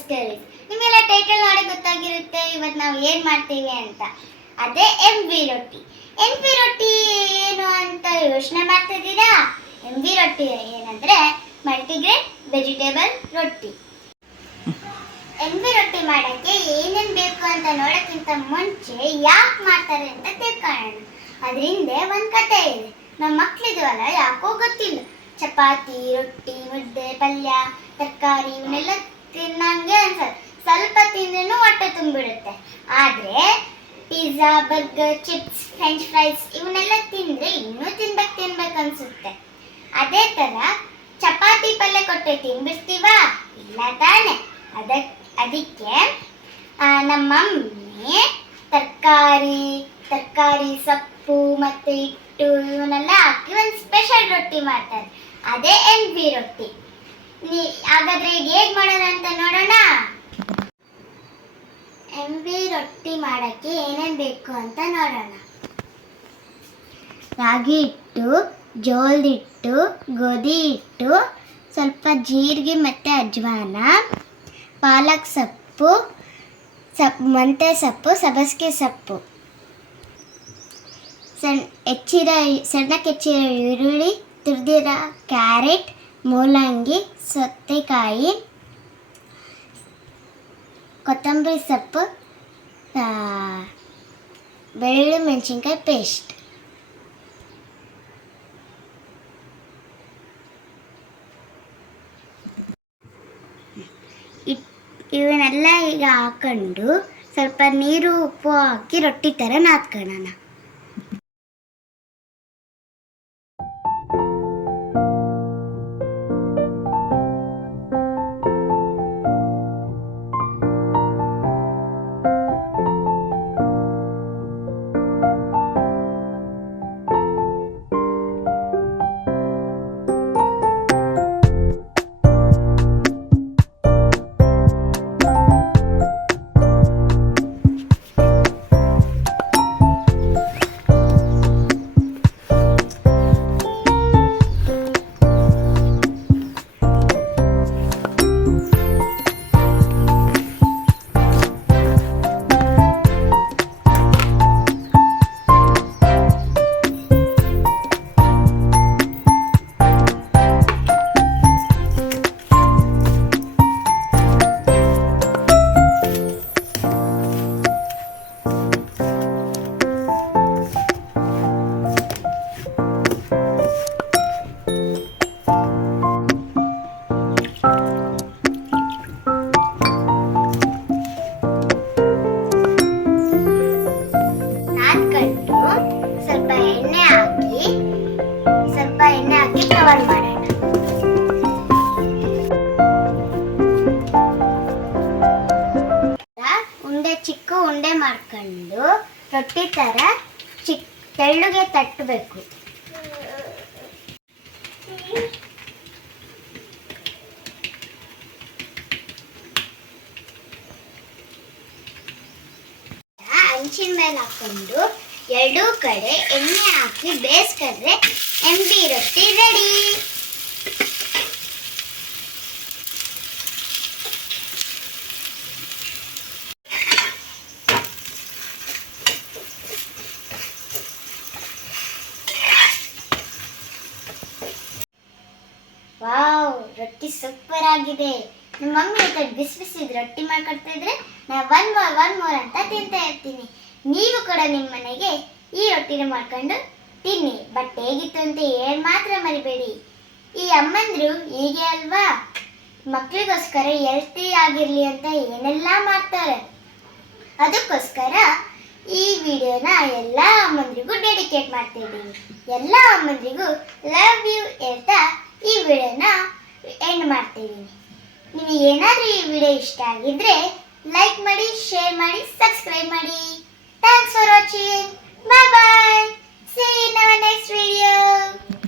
Stories. ನಿಮಗೆಲ್ಲ title ನೋಡಿ ಗೊತ್ತಾಗಿರುತ್ತೆ ಇವತ್ತು ನಾವು ಏನು ಮಾಡ್ತೀವಿ ಅಂತ. ಅದೇ MV ರೊಟ್ಟಿ. MV ರೊಟ್ಟಿ ಏನು ಅಂತ ಯೋಚನೆ ಮಾಡ್ತಿದ್ದೀರಾ? MV ರೊಟ್ಟಿ ಏನಂದ್ರೆ ಮಲ್ಟಿಗ್ರೇನ್ ವೆಜಿಟೇಬಲ್ ರೊಟ್ಟಿ. MV ರೊಟ್ಟಿ ಮಾಡೋಕ್ಕೆ ಏನೇನು ಬೇಕು ಅಂತ ನೋಡೋಕ್ಕಿಂತ ಮುಂಚೆ ಯಾಕೆ ಮಾಡ್ತಾರೆ ಅಂತ ತಿಳ್ಕೊಳ್ಳೋಣ. ಅದರಿಂದ ಒಂದು ಕತೆ ಇದೆ. ನಮ್ಮ ಮಕ್ಕಳಿದ್ವಲ್ಲ ಯಾಕೋ ಗೊತ್ತಿಲ್ಲ, ಚಪಾತಿ, ರೊಟ್ಟಿ, ಮುದ್ದೆ, ಪಲ್ಯ, ತರಕಾರಿ ಇವನ್ನೆಲ್ಲ ತಿನ್ನಂಗೆ ಅನ್ಸಲ್ಲ. ಸ್ವಲ್ಪ ತಿಂದ್ರೂ ಹೊಟ್ಟೆ ತುಂಬಿಡುತ್ತೆ. ಆದರೆ pizza, burger, chips, French fries ಇವನ್ನೆಲ್ಲ ತಿಂದರೆ ಇನ್ನೂ ತಿನ್ಬೇಕು ಅನ್ಸುತ್ತೆ. ಅದೇ ಥರ ಚಪಾತಿ ಪಲ್ಯ ಕೊಟ್ಟರೆ ತಿನ್ಬಿಡ್ತೀವಾ? ಇಲ್ಲ ತಾನೆ. ಅದಕ್ಕೆ ನಮ್ಮ ಮಮ್ಮಿ ತರಕಾರಿ ಸೊಪ್ಪು ಮತ್ತು ಹಿಟ್ಟು ಇವನ್ನೆಲ್ಲ ಹಾಕಿ ಒಂದು ಸ್ಪೆಷಲ್ ರೊಟ್ಟಿ ಮಾಡ್ತಾರೆ. ಅದೇ MV ರೊಟ್ಟಿ. ಹಾಗಾದ್ರೆ ಈಗ ಹೇಗೆ ಮಾಡೋಣ ಅಂತ ನೋಡೋಣ. MV ರೊಟ್ಟಿ ಮಾಡೋಕ್ಕೆ ಏನೇನು ಬೇಕು ಅಂತ ನೋಡೋಣ. ರಾಗಿ ಹಿಟ್ಟು, ಜೋಳದ ಹಿಟ್ಟು, ಗೋಧಿ ಹಿಟ್ಟು, ಸ್ವಲ್ಪ ಜೀರಿಗೆ ಮತ್ತು ಅಜ್ವಾನ, ಪಾಲಕ್ ಸೊಪ್ಪು, ಮೆಂತ್ಯ ಸೊಪ್ಪು, ಸಬ್ಬಸಿಗೆ ಸೊಪ್ಪು, ಸಣ್ಣಕ್ಕೆ ಹೆಚ್ಚಿರೋ ಈರುಳ್ಳಿ, ತುರಿದಿರೋ ಕ್ಯಾರೆಟ್, ಮೂಲಂಗಿ, ಸೌತೆಕಾಯಿ, ಕೊತ್ತಂಬರಿ ಸೊಪ್ಪು, ಬೆಳ್ಳುಳ್ಳಿ ಮೆಣಸಿನ್ಕಾಯಿ ಪೇಸ್ಟ್. ಇವನ್ನೆಲ್ಲ ಈಗ ಹಾಕೊಂಡು ಸ್ವಲ್ಪ ನೀರು ಉಪ್ಪು ಹಾಕಿ ರೊಟ್ಟಿ ಥರ ನಾದ್ಕೊಳ್ಳೋಣ. ಸ್ವಲ್ಪ ಎಣ್ಣೆ ಹಾಕಿ ಕವರ್ ಮಾಡೋಣ. ಚಿಕ್ಕ ಉಂಡೆ ಮಾಡ್ಕೊಂಡು ರೊಟ್ಟಿ ಥರ ತೆಳ್ಳಗೆ ತಟ್ಟಬೇಕು. ಹಂಚಿನ ಮೇಲೆ ಹಾಕೊಂಡು ಎರಡೂ ಕಡೆ ಎಣ್ಣೆ ಹಾಕಿ ಬೇಯಿಸ್ಕೊಂಡ್ರೆ MV ರೊಟ್ಟಿ ರೆಡಿ. ವಾವ್, ರೊಟ್ಟಿ ಸೂಪರ್ ಆಗಿದೆ. ನಮ್ಮ ಮಮ್ಮಿ ಬಿಸಿ ಬಿಸಿ ರೊಟ್ಟಿ ಮಾಡ್ಕೊಡ್ತಾ ಇದ್ರೆ ನಾನು ಒನ್ ಮೋರ್ ಅಂತ ತಿಂತಾ ಇರ್ತೀನಿ. ನೀವು ಕೂಡ ನಿಮ್ಮ ಮನೆಗೆ ಈ ರೊಟ್ಟಿನ ಮಾಡ್ಕೊಂಡು ತಿನ್ನಿ. ಬಟ್ ಹೇಗಿತ್ತು ಅಂತ ಮಾತ್ರ ಮರಿಬೇಡಿ. ಈ ಅಮ್ಮಂದ್ರು ಹೀಗೆ ಅಲ್ವಾ, ಮಕ್ಕಳಿಗೋಸ್ಕರ ಹೆಲ್ತಿ ಆಗಿರಲಿ ಅಂತ ಏನೆಲ್ಲ ಮಾಡ್ತಾರೆ. ಅದಕ್ಕೋಸ್ಕರ ಈ ವಿಡಿಯೋನ ಎಲ್ಲ ಅಮ್ಮಂದ್ರಿಗೂ ಡೆಡಿಕೇಟ್ ಮಾಡ್ತಿದ್ದೀನಿ. ಎಲ್ಲ ಅಮ್ಮಂದ್ರಿಗೂ ಲವ್ ಯು ಹೇಳ್ತಾ ಈ ವಿಡಿಯೋನ ಎಂಡ್ ಮಾಡ್ತಿದ್ದೀನಿ. ನಿಮಗೆ ಏನಾದರೂ ಈ ವಿಡಿಯೋ ಇಷ್ಟ ಆಗಿದ್ರೆ ಲೈಕ್ ಮಾಡಿ, ಶೇರ್ ಮಾಡಿ, ಸಬ್ಸ್ಕ್ರೈಬ್ ಮಾಡಿ. Thanks for watching. Bye bye. See you in our next video.